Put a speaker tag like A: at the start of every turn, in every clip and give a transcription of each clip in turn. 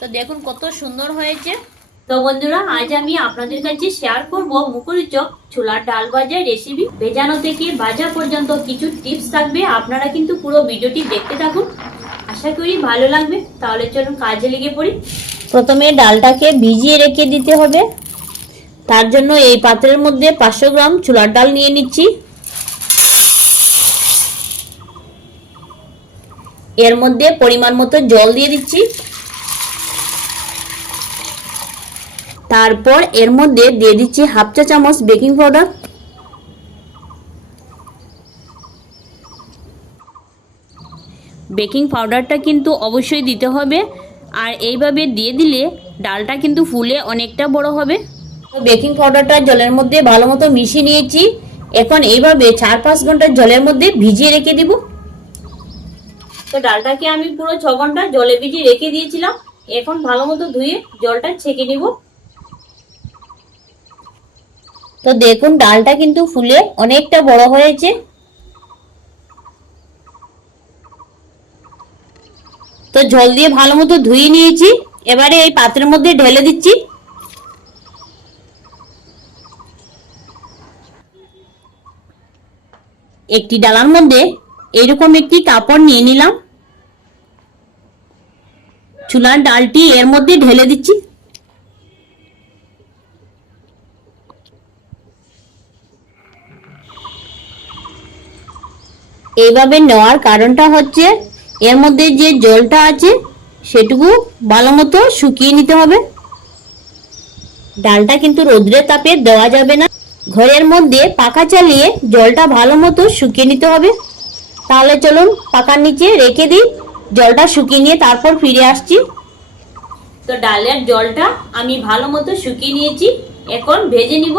A: তো দেখুন কত সুন্দর হয়েছে। তো বন্ধুরা, আজ আমি আপনাদের কাছে শেয়ার করব মুকুরি চপ ছোলার ডাল ভাজার রেসিপি ভেজানো থেকে ভাজা পর্যন্ত কিছু টিপস থাকবে, আপনারা কিন্তু পুরো ভিডিওটি দেখতে থাকুন। আশা করি ভালো লাগবে, তাহলে চলুন কাজে লেগে পড়ি। প্রথমে ডালটাকে ভিজিয়ে রেখে দিতে হবে। তার জন্য এই পাত্রের মধ্যে পাঁচশো গ্রাম ছোলার ডাল নিয়ে নিচ্ছি। এর মধ্যে পরিমাণ মতো জল দিয়ে দিচ্ছি। তারপর এর মধ্যে দিয়ে দিচ্ছি হাফ চা চামচ বেকিং পাউডার। বেকিং পাউডারটা কিন্তু অবশ্যই দিতে হবে। আর এইভাবে দিয়ে দিলে ডালটা কিন্তু ফুলে অনেকটা বড় হবে। তো বেকিং পাউডারটা জলের মধ্যে ভালো মতো মিশিয়ে নিয়েছি। এখন এইভাবে চার পাঁচ ঘণ্টা জলের মধ্যে ভিজিয়ে রেখে দিব। তো ডালটাকে আমি পুরো ছ ঘণ্টা জলে ভিজিয়ে রেখে দিয়েছিলাম। এখন ভালো মতো ধুয়ে জলটা ছেঁকে নিব। তো দেখুন, ডালটা কিন্তু ফুলে অনেকটা বড় হয়েছে। তো জল দিয়ে ভালো মতো ধুয়ে নিয়েছি। এবারে এই পাত্রের মধ্যে ঢেলে দিচ্ছি। একটি ডালার মধ্যে এরকম একটি কাপড় নিয়ে নিলাম। চুলার ডালটি এর মধ্যে ঢেলে দিচ্ছি। এইভাবে নেওয়ার কারণটা হচ্ছে এর মধ্যে যে জলটা আছে সেটুকু ভালো মতো শুকিয়ে নিতে হবে। ডালটা কিন্তু রোদ্রের তাপে দেওয়া যাবে না। ঘরের মধ্যে পাকা চালিয়ে জলটা ভালো মতো শুকিয়ে নিতে হবে। তাহলে চলুন পাকার নিচে রেখে দিই, জলটা শুকিয়ে নিয়ে তারপর ফিরে আসছি। তো ডালের জলটা আমি ভালো মতো শুকিয়ে নিয়েছি, এখন ভেজে নিব।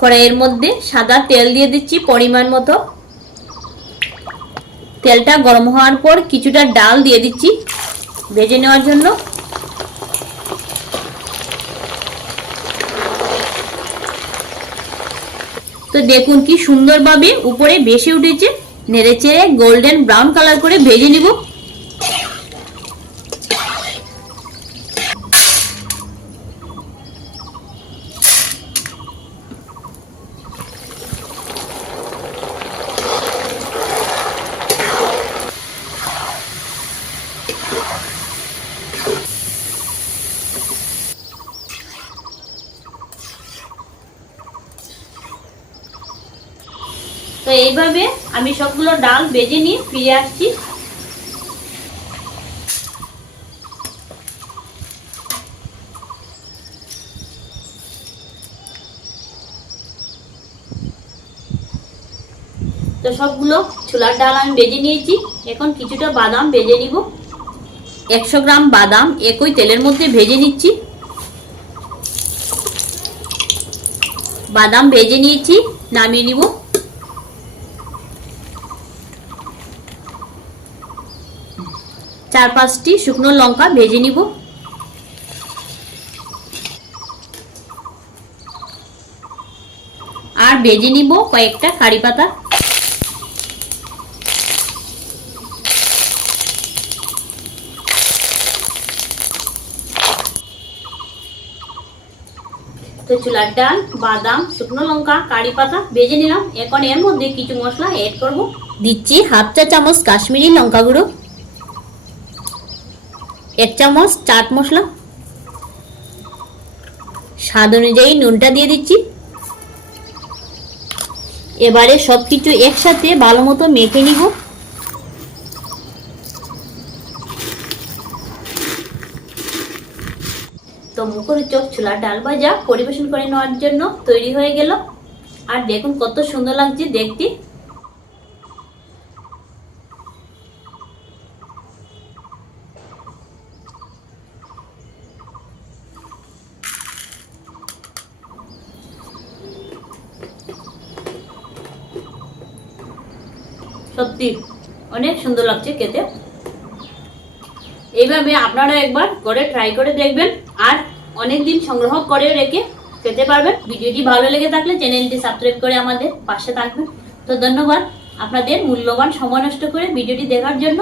A: কড়াইয়ের মধ্যে সাদা তেল দিয়ে দিচ্ছি পরিমাণ মতো। তেলটা গরম হওয়ার পর কিছুটা ডাল দিয়ে দিচ্ছি ভেজে নেওয়ার জন্য। তো দেখুন কি সুন্দরভাবে উপরে বেশি উঠেছে নেড়ে চেড়ে গোল্ডেন ব্রাউন কালার করে ভেজে নিব। তো এইভাবে আমি সবগুলো ডাল বেজে নিয়ে ফিরে আসছি। তো সবগুলো ছোলার ডাল আমি বেজে নিয়েছি। এখন কিছুটা বাদাম বেজে নিব। একশো গ্রাম বাদাম একই তেলের মধ্যে ভেজে নিচ্ছি। বাদাম ভেজে নিয়েছি, নামিয়ে নিব। চার পাঁচটি শুকনো লঙ্কা ভেজে নিব। আর ভেজে নিব কয়েকটা কারি পাতা। চুলার ডাল, বাদাম, শুকনো লঙ্কা, কারি পাতা ভেজে নিলাম। এখন এর মধ্যে কিছু মশলা এড করব। দিচ্ছি হাফ চা চামচ কাশ্মীরি লঙ্কা গুঁড়ো। এক চামচ, চাট মশলা। স্বাদ অনুযায়ী নুনটা দিয়ে দিচ্ছি। এবারে সব কিছু একসাথে ভালো মতো মেখে নিব। তো মুখের চোখ ছোলা ডাল ভাজা পরিবেশন করে নেওয়ার জন্য তৈরি হয়ে গেল। আর দেখুন কত সুন্দর লাগছে দেখতে। সত্যি অনেক সুন্দর লাগছে খেতে। এইভাবে আপনারা একবার করে ট্রাই করে দেখবেন আর অনেক দিন সংগ্রহ করে রেখে খেতে পারবেন। ভিডিওটি ভালো লেগে থাকলে চ্যানেলটি সাবস্ক্রাইব করে আমাদের পাশে থাকবেন। তো ধন্যবাদ, আপনাদের মূল্যবান সময় নষ্ট করে ভিডিওটি দেখার জন্য।